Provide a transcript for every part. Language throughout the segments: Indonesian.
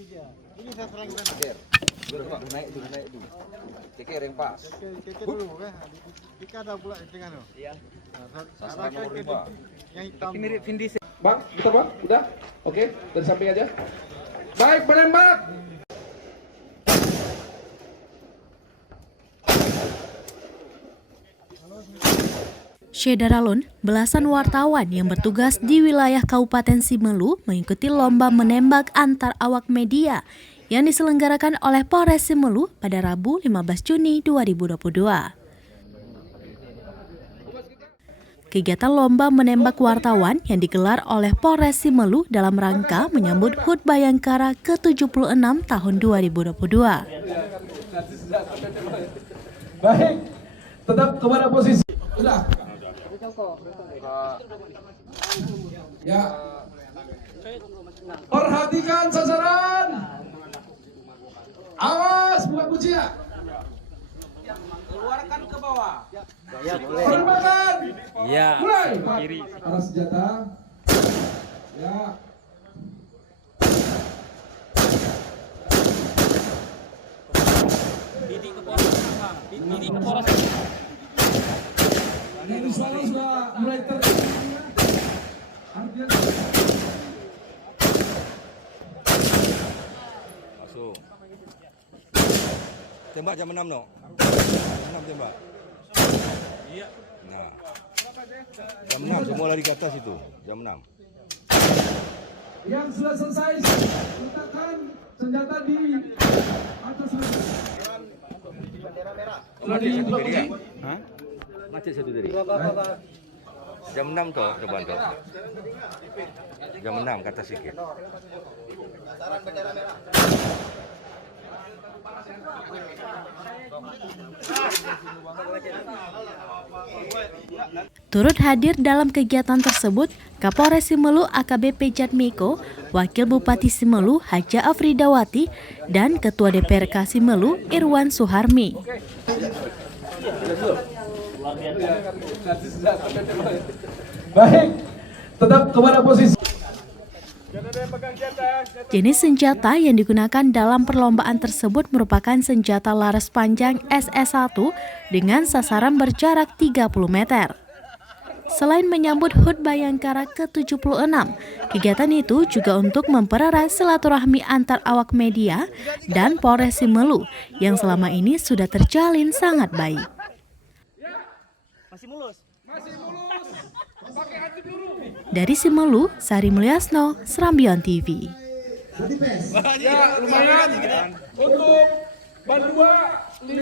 Ini saya serang sana. Naik dulu. Ceker yang pas. Ceker dulu ya. Jika ada pula dengan lo. Iya. Sasaran nomor 5. Yang hitam. Mirip Vin Diesel. Bang, bentar bang, udah? Oke, dari samping aja. Baik, menembak. Syedaralun, belasan wartawan yang bertugas di wilayah Kabupaten Simelu mengikuti lomba menembak antar awak media yang diselenggarakan oleh Polres Simelu pada Rabu 15 Juni 2022. Kegiatan lomba menembak wartawan yang digelar oleh Polres Simelu dalam rangka menyambut HUT Bayangkara ke-76 tahun 2022. Baik, tetap kepada posisi. Udah. Ya. Perhatikan sasaran. Awas, buka kunci ya. Keluarkan ke bawah. Penembakan. Iya. Mulai. Kiri. Arah senjata. Ya. Bidik ke poros. Bidik ke poros. Yang sudah mulai Masuk. Tembak jam 6 no. 6 tembak. Iya. Nah. Jam 6 semua lari ke atas itu. Jam 6. yang sudah selesai letakkan senjata di atas meja. Macet satu tadi kan? Hah? Macet satu tadi. Jam 6 toh, coba toh. Jam 6 kata sikit. Turut hadir dalam kegiatan tersebut, Kapolres Simelu AKBP Jatmiko, Wakil Bupati Simelu Haja Afridawati, dan Ketua DPRK Simelu Irwan Suharmi. Baik, tetap kepada posisi. Jenis senjata yang digunakan dalam perlombaan tersebut merupakan senjata laras panjang SS1 dengan sasaran berjarak 30 meter. Selain menyambut HUT Bayangkara ke-76, kegiatan itu juga untuk mempererat silaturahmi antar awak media dan Polres Simelu yang selama ini sudah terjalin sangat baik. Masih mulus. Dari Simelu, Sari Mulyasno, Serambion TV. Ya, lumayan untuk ban 2, 5,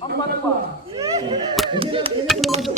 4 2. Ini belum masuk